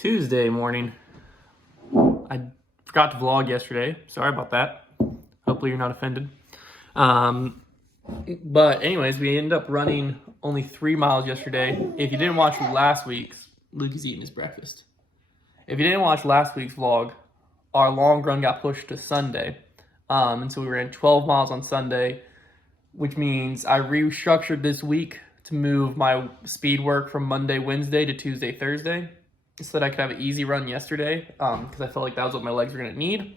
Tuesday morning. I forgot to vlog yesterday. Sorry about that. Hopefully you're not offended. But anyways, we ended up running only 3 miles yesterday. If you didn't watch last week's, Luke is eating his breakfast. If you didn't watch last week's vlog, our long run got pushed to Sunday. And so we ran 12 miles on Sunday, which means I restructured this week to move my speed work from Monday, Wednesday to Tuesday, Thursday, so that I could have an easy run yesterday, because I felt like that was what my legs were going to need.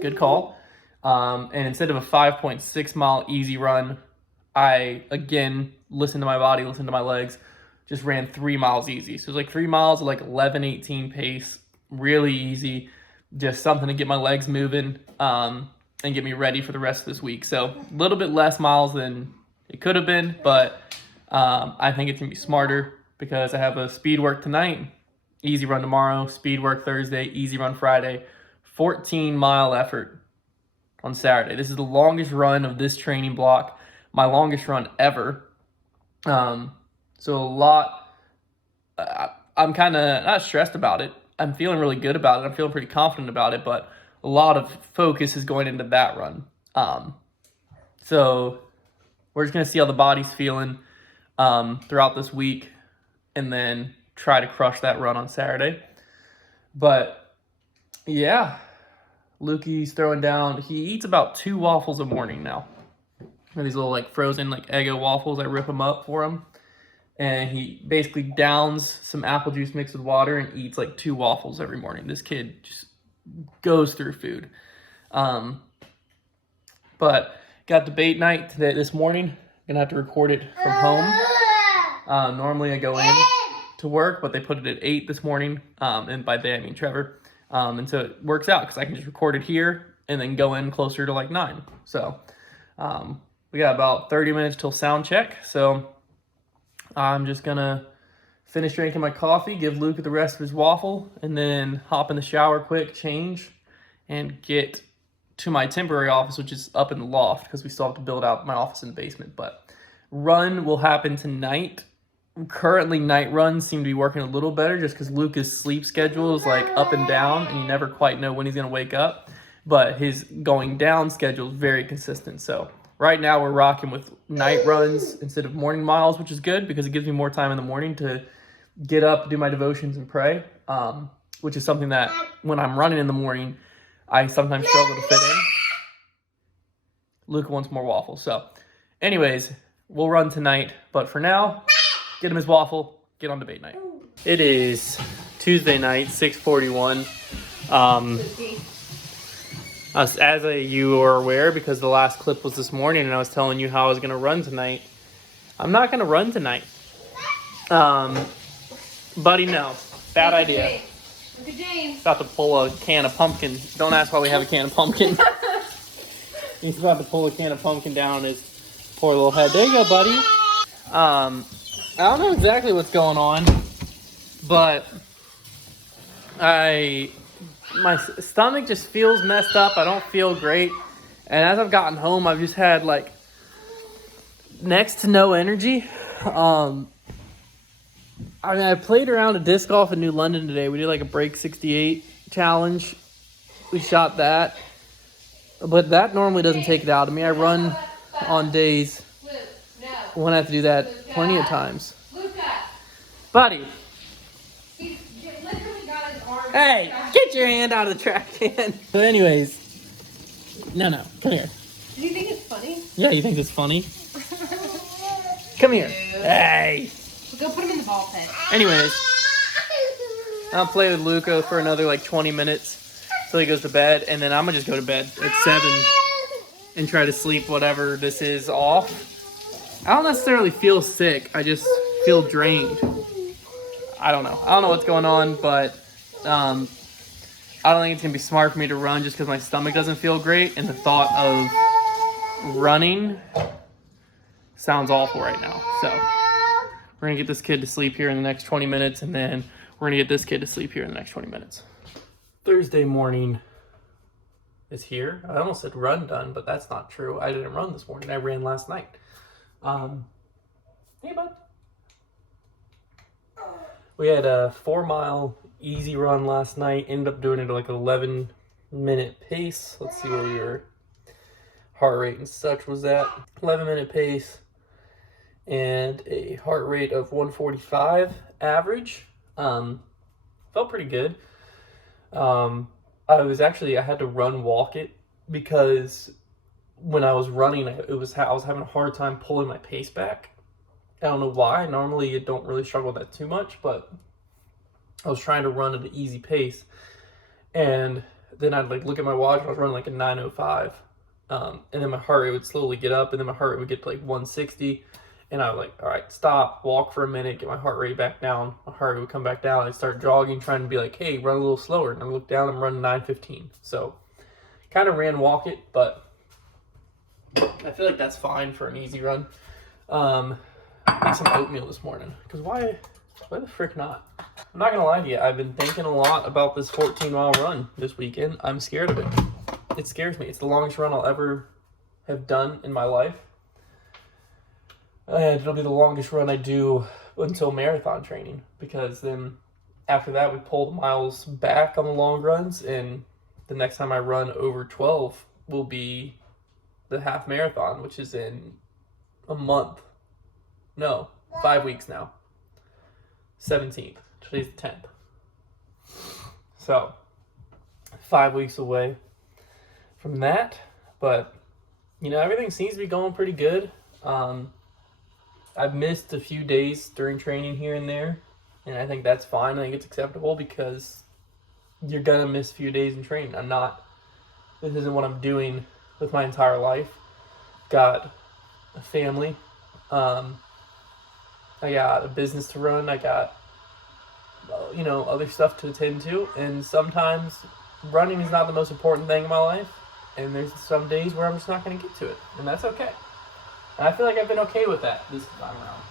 Good call. And instead of a 5.6 mile easy run, I, again, listened to my body, listened to my legs, just ran 3 miles easy. So it was like 3 miles at like 11:18 pace, really easy, just something to get my legs moving and get me ready for the rest of this week. So a little bit less miles than it could have been, but I think it's going to be smarter because I have a speed work tonight, easy run tomorrow, speed work Thursday, easy run Friday, 14-mile effort on Saturday. This is the longest run of this training block, my longest run ever. So a lot, I'm kind of not stressed about it. I'm feeling really good about it. I'm feeling pretty confident about it, but a lot of focus is going into that run. So we're just going to see how the body's feeling throughout this week and then try to crush that run on Saturday. But yeah, Lukey's throwing down. He eats about 2 waffles a morning now. These little like frozen like Eggo waffles. I rip them up for him. And he basically downs some apple juice mixed with water and eats like 2 waffles every morning. This kid just goes through food. But got debate night today this morning. Gonna have to record it from home. Normally I go in to work, but they put it at 8 this morning. And by they I mean Trevor. And so it works out because I can just record it here and then go in closer to like 9. So we got about 30 minutes till sound check. So I'm just gonna finish drinking my coffee, give Luke the rest of his waffle, and then hop in the shower quick, change, and get to my temporary office, which is up in the loft because we still have to build out my office in the basement. But run will happen tonight. Currently, night runs seem to be working a little better just because Luke's sleep schedule is like up and down, and you never quite know when he's gonna wake up. But his going down schedule is very consistent. So right now we're rocking with night runs instead of morning miles, which is good because it gives me more time in the morning to get up, do my devotions, and pray, which is something that when I'm running in the morning, I sometimes struggle to fit in. Luke wants more waffles. So anyways, we'll run tonight. But for now, get him his waffle, get on debate night. It is Tuesday night, 6:41. As you are aware, because the last clip was this morning and I was telling you how I was going to run tonight, I'm not going to run tonight. Buddy, no. Bad idea. Look at James. About to pull a can of pumpkin. Don't ask why we have a can of pumpkin. He's about to pull a can of pumpkin down his poor little head. There you go, buddy. I don't know exactly what's going on, but my stomach just feels messed up. I don't feel great. And as I've gotten home, I've just had like next to no energy. I played around a disc golf in New London today. We did like a break 68 challenge. We shot that. But that normally doesn't take it out of me. I run on days when I have to do that plenty of times. Buddy. Hey, get your hand out of the trash can. So anyways, no, come here. Do you think it's funny? Yeah, you think it's funny? Come here. Hey. Go put him in the ball pit. Anyways, I'll play with Luca for another like 20 minutes till he goes to bed, and then I'm gonna just go to bed at 7 and try to sleep whatever this is off. I don't necessarily feel sick. I just feel drained. I don't know. I don't know what's going on, but I don't think it's gonna be smart for me to run just because my stomach doesn't feel great, and the thought of running sounds awful right now. So we're gonna get this kid to sleep here in the next 20 minutes, and then we're gonna get this kid to sleep here in the next 20 minutes. Thursday morning is here. I almost said run done, but that's not true. I didn't run this morning. I ran last night. Hey, bud. We had a 4-mile easy run last night. Ended up doing it at like an 11-minute pace. Let's see where we were. Heart rate and such was at 11-minute pace and a heart rate of 145 average. Felt pretty good. I had to walk it because when I was running, I was having a hard time pulling my pace back. I don't know why. Normally, I don't really struggle with that too much, but I was trying to run at an easy pace, and then I'd like look at my watch. And I was running like a 9:05, and then my heart rate would slowly get up, and then my heart rate would get to like 160, and I was like, all right, stop, walk for a minute, get my heart rate back down. My heart rate would come back down. I'd start jogging, trying to be like, hey, run a little slower, and I look down, I'm running 9:15. So, kind of walk it, but I feel like that's fine for an easy run. Make some oatmeal this morning, because why the frick not? I'm not gonna lie to you, I've been thinking a lot about this 14-mile run this weekend. I'm scared of it. It scares me. It's the longest run I'll ever have done in my life, and it'll be the longest run I do until marathon training, because then after that we pull the miles back on the long runs, and the next time I run over 12 will be the half marathon, which is in a month. No, 5 weeks now. 17th. Today's the 10th. So, 5 weeks away from that. But, everything seems to be going pretty good. I've missed a few days during training here and there, and I think that's fine. I think it's acceptable, because you're going to miss a few days in training. This isn't what I'm doing with my entire life. Got a family. I got a business to run. I got, other stuff to attend to. And sometimes running is not the most important thing in my life. And there's some days where I'm just not going to get to it. And that's okay. And I feel like I've been okay with that this time around.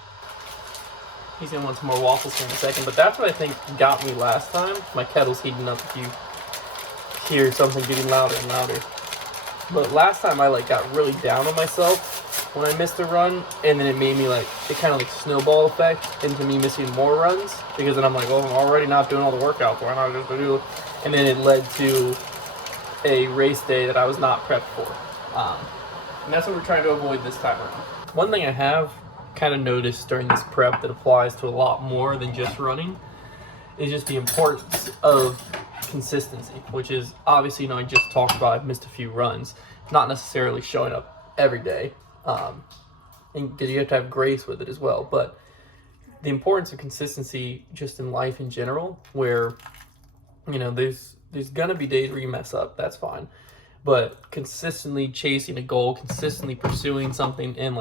He's going to want some more waffles here in a second. But that's what I think got me last time. My kettle's heating up if you hear something getting louder and louder. But last time I got really down on myself when I missed a run, and then it made me it kind of snowball effect into me missing more runs, because then I'm like, well, I'm already not doing all the workouts, why not just do it? And then it led to a race day that I was not prepped for. And that's what we're trying to avoid this time around. One thing I have kind of noticed during this prep that applies to a lot more than just running is just the importance of consistency, which is obviously, I just talked about I've missed a few runs, not necessarily showing up every day, and because you have to have grace with it as well. But the importance of consistency just in life in general, where there's gonna be days where you mess up, that's fine, but consistently chasing a goal, consistently pursuing something, and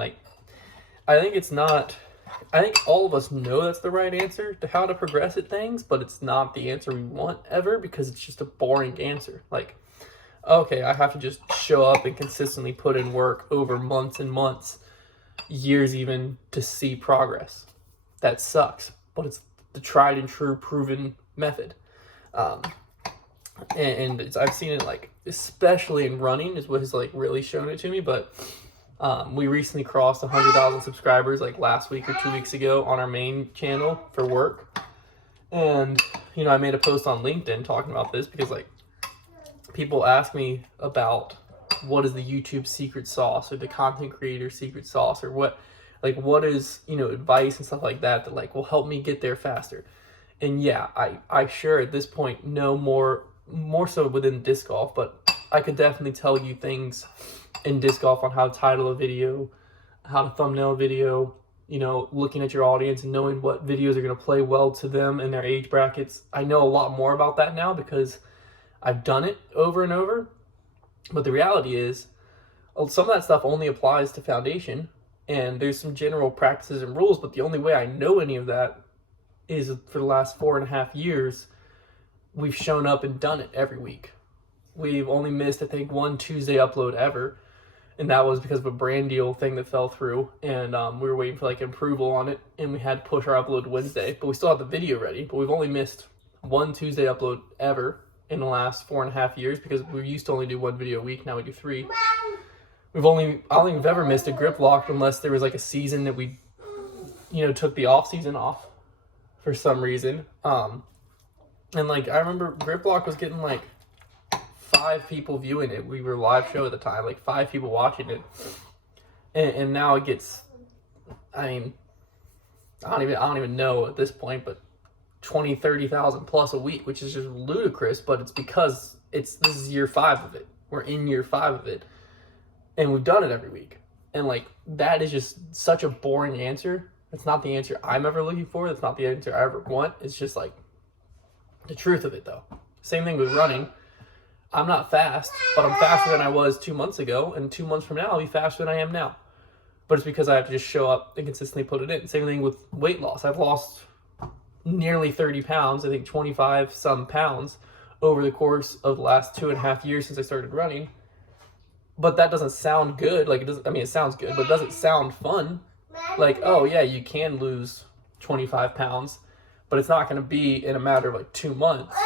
I think all of us know that's the right answer to how to progress at things, but it's not the answer we want ever, because it's just a boring answer. Okay, I have to just show up and consistently put in work over months and months, years even, to see progress. That sucks, but it's the tried and true proven method. And I've seen it especially in running is what has really shown it to me, but we recently crossed 100,000 subscribers last week or 2 weeks ago on our main channel for work. And, I made a post on LinkedIn talking about this, because people ask me about what is the YouTube secret sauce or the content creator secret sauce, or what is, advice and stuff like that will help me get there faster. And yeah, I sure at this point know more so within disc golf, but I could definitely tell you things in disc golf on how to title a video, how to thumbnail a video, looking at your audience and knowing what videos are going to play well to them and their age brackets. I know a lot more about that now because I've done it over and over. But the reality is, some of that stuff only applies to foundation, and there's some general practices and rules, but the only way I know any of that is for the last 4.5 years, we've shown up and done it every week. We've only missed, I think, one Tuesday upload ever, and that was because of a brand deal thing that fell through, and we were waiting for approval on it, and we had to push our upload to Wednesday, but we still have the video ready. But we've only missed one Tuesday upload ever in the last 4.5 years, because we used to only do one video a week, now we do 3. I don't think we've ever missed a grip lock unless there was a season that we took the off season off for some reason. And like I remember Grip Block was getting like 5 people viewing it. We were live show at the time, like 5 people watching it. And now it gets, I mean, I don't even know at this point, but 20, 30,000 plus a week, which is just ludicrous. But it's because this is year 5 of it. We're in year 5 of it, and we've done it every week. And like that is just such a boring answer. It's not the answer I'm ever looking for. That's not the answer I ever want. It's just like the truth of it, though. Same thing with running. I'm not fast, but I'm faster than I was 2 months ago, and 2 months from now I'll be faster than I am now. But it's because I have to just show up and consistently put it in. Same thing with weight loss. I've lost nearly 30 pounds, I think 25 some pounds over the course of the last 2.5 years since I started running. But that doesn't sound good. Like, it doesn't, I mean, it sounds good, but it doesn't sound fun. Like, oh yeah, you can lose 25 pounds, but it's not going to be in a matter of like 2 months.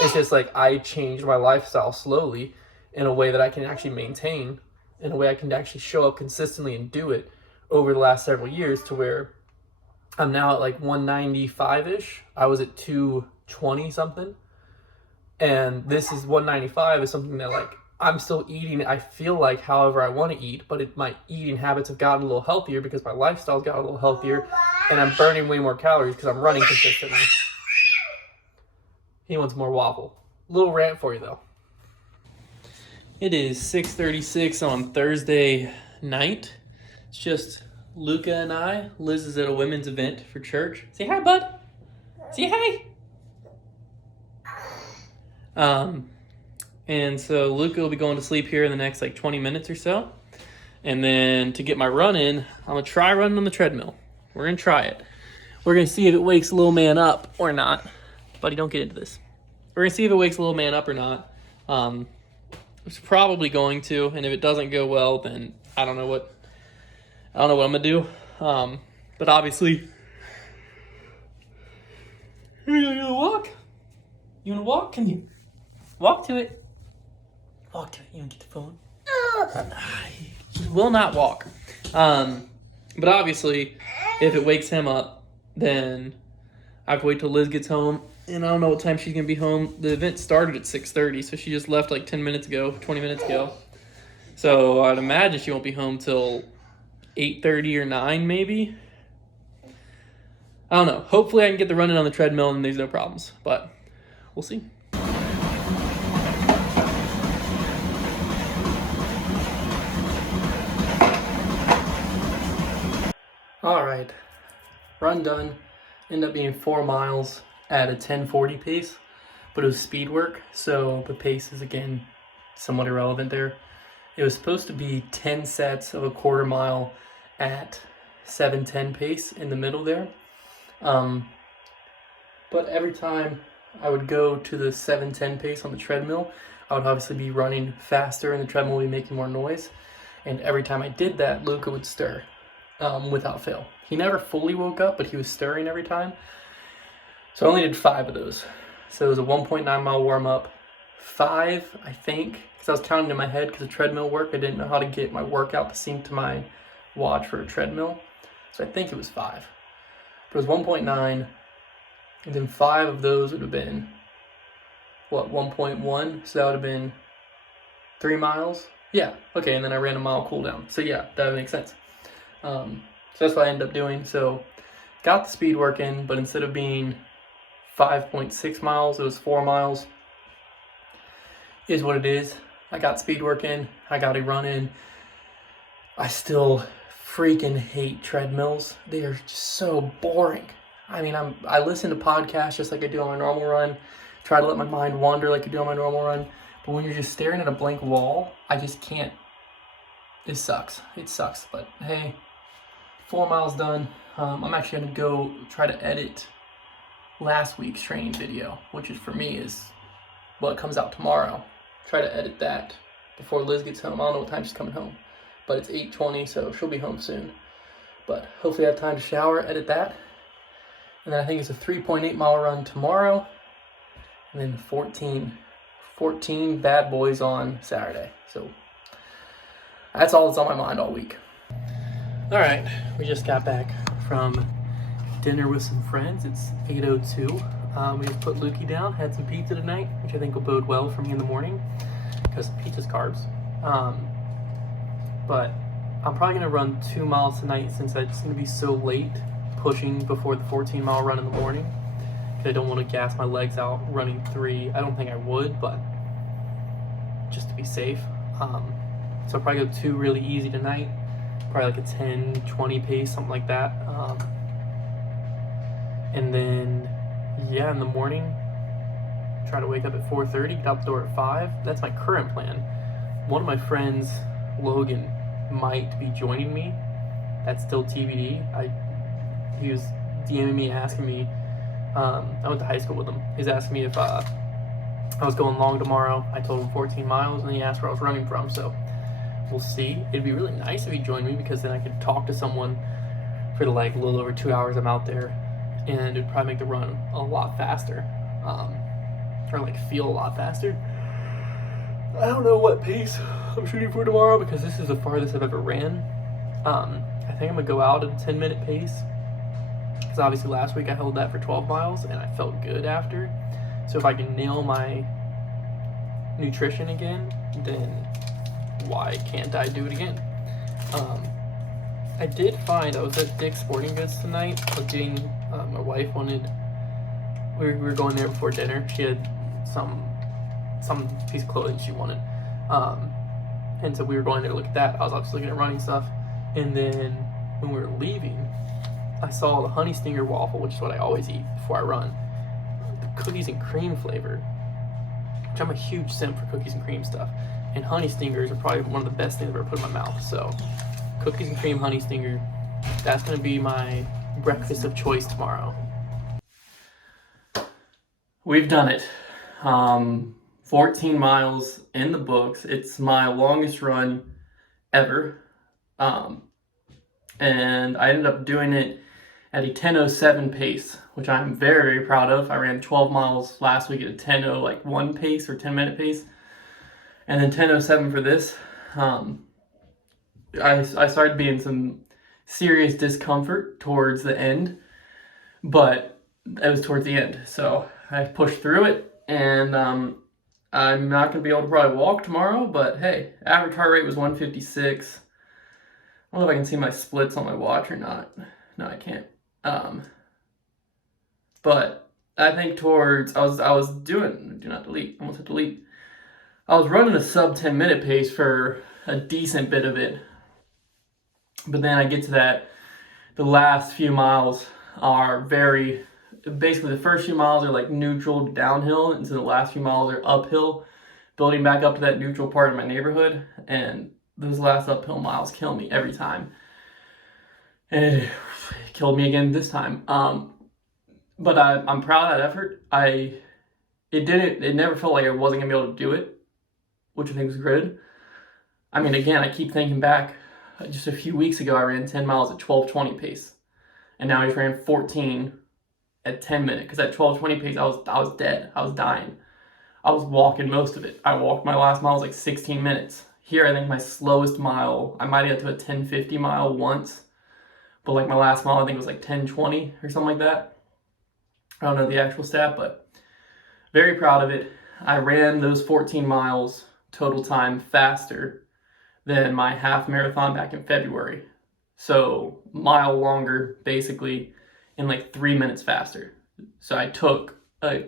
It's just like I changed my lifestyle slowly in a way that I can actually maintain, in a way I can actually show up consistently and do it over the last several years, to where I'm now at like 195-ish. I was at 220 something. And this is 195 is something that like I'm still eating, I feel like, however I want to eat, but my eating habits have gotten a little healthier because my lifestyle's got a little healthier, and I'm burning way more calories because I'm running consistently. He wants more waffle. Little rant for you, though. It is 6:36 on Thursday night. It's just Luca and I. Liz is at a women's event for church. Say hi, bud. Say hi. And so Luca will be going to sleep here in the next like 20 minutes or so. And then to get my run in, I'm going to try running on the treadmill. We're going to try it. We're going to see if it wakes little man up or not. Buddy, don't get into this. We're going to see if it wakes little man up or not. It's probably going to, and if it doesn't go well, then I don't know what I'm going to do. But obviously, you going to walk? You want to walk? Can you walk to it? Walk to it. You want to get the phone? He will not walk. But obviously, if it wakes him up, then I have to wait till Liz gets home. And I don't know what time she's going to be home. The event started at 6:30, so she just left like 10 minutes ago, 20 minutes ago. So I'd imagine she won't be home till 8:30 or 9 maybe. I don't know. Hopefully I can get the running on the treadmill and there's no problems. But we'll see. All right, run done. Ended up being 4 miles at a 10:40 pace, but it was speed work, so the pace is again somewhat irrelevant there. It was supposed to be 10 sets of a 1/4 mile at 7:10 pace in the middle there. But every time I would go to the 7:10 pace on the treadmill, I would obviously be running faster and the treadmill would be making more noise. And every time I did that, Luca would stir without fail. He never fully woke up, but he was stirring every time. So I only did 5 of those. So it was a 1.9 mile warm up. 5, I think, because I was counting in my head because of treadmill work. I didn't know how to get my workout to sync to my watch for a treadmill. So I think it was 5. But it was 1.9. And then 5 of those would have been, 1.1? So that would have been 3 miles? Yeah, okay, and then I ran a mile cool down. So yeah, that would make sense. So that's what I ended up doing. So got the speed work in, but instead of being 5.6 miles, it was 4 miles. Is what it is. I got speed work in. I got a run in. I still freaking hate treadmills. They are just so boring. I mean, I listen to podcasts just like I do on my normal run. Try to let my mind wander like I do on my normal run. But when you're just staring at a blank wall, I just can't. It sucks. It sucks. But hey, 4 miles done. I'm actually going to go try to edit last week's training video, which is for me is what comes out tomorrow. Try to edit that before Liz gets home. I don't know what time she's coming home, but it's 8:20, so she'll be home soon. But hopefully I have time to shower, edit that. And then I think it's a 3.8 mile run tomorrow. And then 14 bad boys on Saturday. So that's all that's on my mind all week. All right, we just got back from dinner with some friends. It's 8:02. We just put Lukey down, had some pizza tonight, which I think will bode well for me in the morning because pizza's carbs. But I'm probably gonna run 2 miles tonight since it's gonna be so late pushing before the 14-mile run in the morning. I don't want to gas my legs out running 3. I don't think I would, but just to be safe. So I'll probably go 2 really easy tonight. Probably like a 10-20 pace, something like that. And then, yeah, in the morning, try to wake up at 4:30, get out the door at 5. That's my current plan. One of my friends, Logan, might be joining me. That's still TBD. He was DMing me, asking me. I went to high school with him. He's asking me if I was going long tomorrow. I told him 14 miles, and he asked where I was running from. So we'll see. It'd be really nice if he joined me because then I could talk to someone for like a little over 2 hours I'm out there, and it'd probably make the run a lot faster, or like feel a lot faster. I don't know what pace I'm shooting for tomorrow because this is the farthest I've ever ran. I think I'm gonna go out at a 10-minute pace. Because obviously last week I held that for 12 miles and I felt good after. So if I can nail my nutrition again, then why can't I do it again? I did find, I was at Dick's Sporting Goods tonight. My wife wanted, we were going there before dinner. She had some piece of clothing she wanted. And so we were going there to look at that. I was obviously looking at running stuff. And then when we were leaving, I saw the honey stinger waffle, which is what I always eat before I run. The cookies and cream flavor, which I'm a huge simp for cookies and cream stuff. And honey stingers are probably one of the best things I've ever put in my mouth. So cookies and cream honey stinger, that's gonna be my breakfast of choice tomorrow. We've done it. 14 miles in the books. It's my longest run ever. And I ended up doing it at a 10:07 pace, which I'm very, very proud of. I ran 12 miles last week at a 10:01 pace or 10-minute pace, and then 10:07 for this. I started being some serious discomfort towards the end, but it was towards the end, so I pushed through it, and I'm not going to be able to probably walk tomorrow, but hey, average heart rate was 156. I don't know if I can see my splits on my watch or not. No, I can't. But I think towards, I was doing, do not delete, almost hit delete. I was running a sub 10-minute pace for a decent bit of it. But then I get to that, the last few miles are basically the first few miles are like neutral to downhill, and so the last few miles are uphill, building back up to that neutral part of my neighborhood, and those last uphill miles kill me every time. And it killed me again this time. But I'm proud of that effort. It never felt like I wasn't gonna be able to do it, which I think was good. I mean, again, I keep thinking back, just a few weeks ago, I ran 10 miles at 12:20 pace. And now I just ran 14 at 10 minutes. Because at 12:20 pace, I was dead. I was dying. I was walking most of it. I walked my last mile was like 16 minutes. Here, I think my slowest mile, I might have got to a 10:50 mile once. But like my last mile, I think it was like 10:20 or something like that. I don't know the actual stat, but very proud of it. I ran those 14 miles total time faster than my half marathon back in February. So mile longer, basically, in like 3 minutes faster. So I took a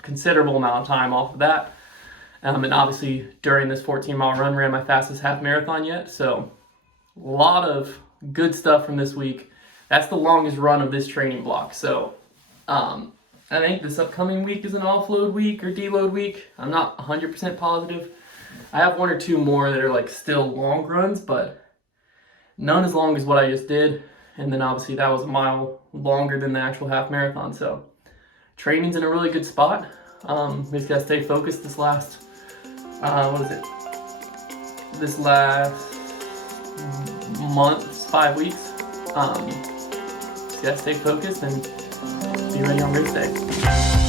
considerable amount of time off of that. And obviously during this 14-mile run, ran my fastest half marathon yet. So a lot of good stuff from this week. That's the longest run of this training block. So I think this upcoming week is an offload week or deload week. I'm not 100% positive. I have 1 or 2 more that are like still long runs, but none as long as what I just did. And then obviously that was a mile longer than the actual half marathon. So training's in a really good spot. We just gotta stay focused this last, this last month, 5 weeks. Just gotta stay focused and be ready on race day.